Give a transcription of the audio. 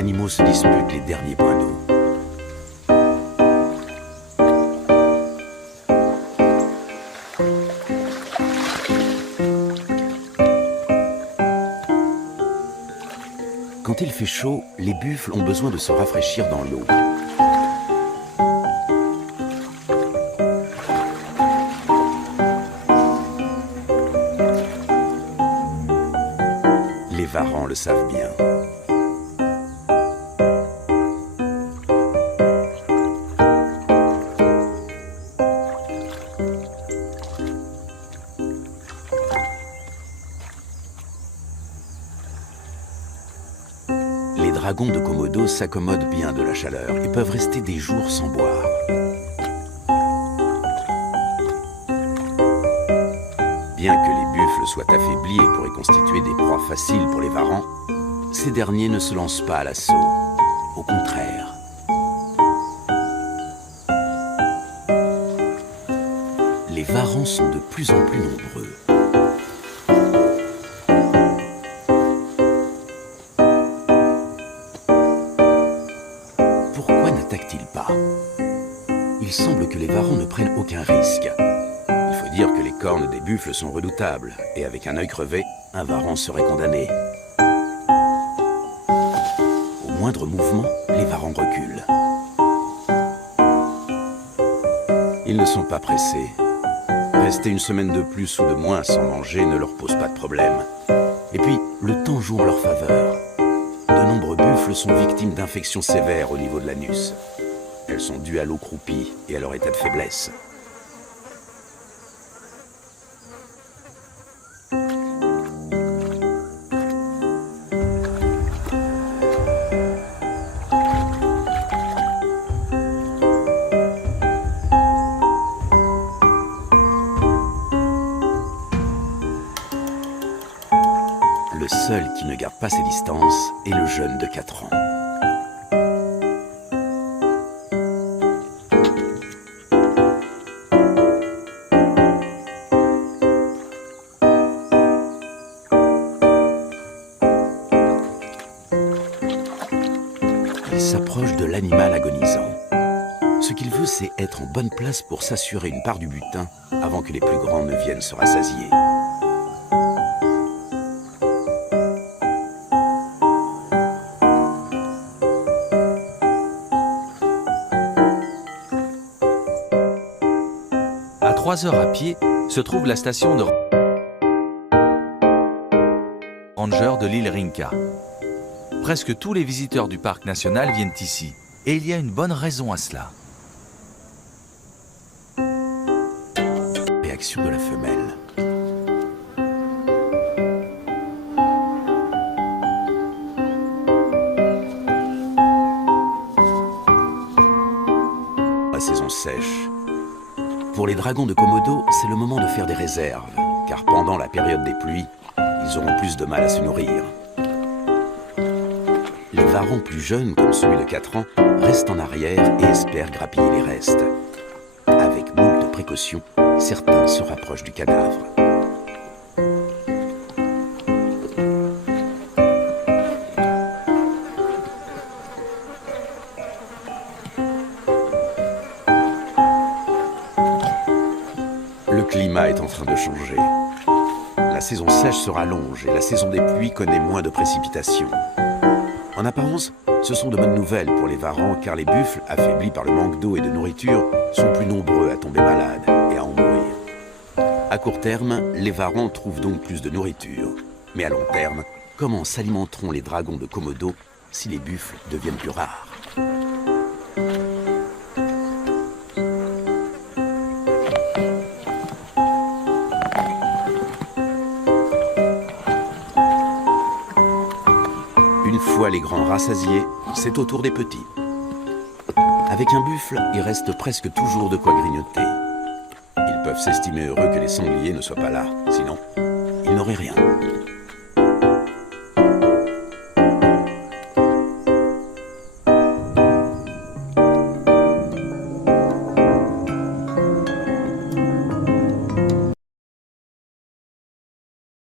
animaux se disputent les derniers points d'eau. Quand il fait chaud, les buffles ont besoin de se rafraîchir dans l'eau. Les varans le savent bien. Les dragons de Komodo s'accommodent bien de la chaleur et peuvent rester des jours sans boire. Bien que les buffles soient affaiblis et pourraient constituer des proies faciles pour les varans, ces derniers ne se lancent pas à l'assaut. Au contraire. Les varans sont de plus en plus nombreux. Pourquoi n'attaquent-ils pas? Il semble que les varans ne prennent aucun risque. Il faut dire que les cornes des buffles sont redoutables, et avec un œil crevé, un varan serait condamné. Au moindre mouvement, les varans reculent. Ils ne sont pas pressés. Rester une semaine de plus ou de moins sans manger ne leur pose pas de problème. Et puis, le temps joue en leur faveur. De nombreux buffles sont victimes d'infections sévères au niveau de l'anus. Elles sont dues à l'eau croupie et à leur état de faiblesse. Le seul qui ne garde pas ses distances est le jeune de 4 ans. Il s'approche de l'animal agonisant. Ce qu'il veut, c'est être en bonne place pour s'assurer une part du butin avant que les plus grands ne viennent se rassasier. À 3 heures à pied se trouve la station de ranger de l'île Rinca. Presque tous les visiteurs du parc national viennent ici, et il y a une bonne raison à cela. Réaction de la femelle. La saison sèche. Pour les dragons de Komodo, c'est le moment de faire des réserves, car pendant la période des pluies, ils auront plus de mal à se nourrir. Les varans plus jeunes, comme celui de 4 ans, restent en arrière et espèrent grappiller les restes. Avec moult précautions, certains se rapprochent du cadavre. Le climat est en train de changer. La saison sèche se rallonge et la saison des pluies connaît moins de précipitations. En apparence, ce sont de bonnes nouvelles pour les varans car les buffles, affaiblis par le manque d'eau et de nourriture, sont plus nombreux à tomber malades et à en mourir. À court terme, les varans trouvent donc plus de nourriture. Mais à long terme, comment s'alimenteront les dragons de Komodo si les buffles deviennent plus rares? Une fois les grands rassasiés, c'est au tour des petits. Avec un buffle, il reste presque toujours de quoi grignoter. Ils peuvent s'estimer heureux que les sangliers ne soient pas là, sinon, ils n'auraient rien.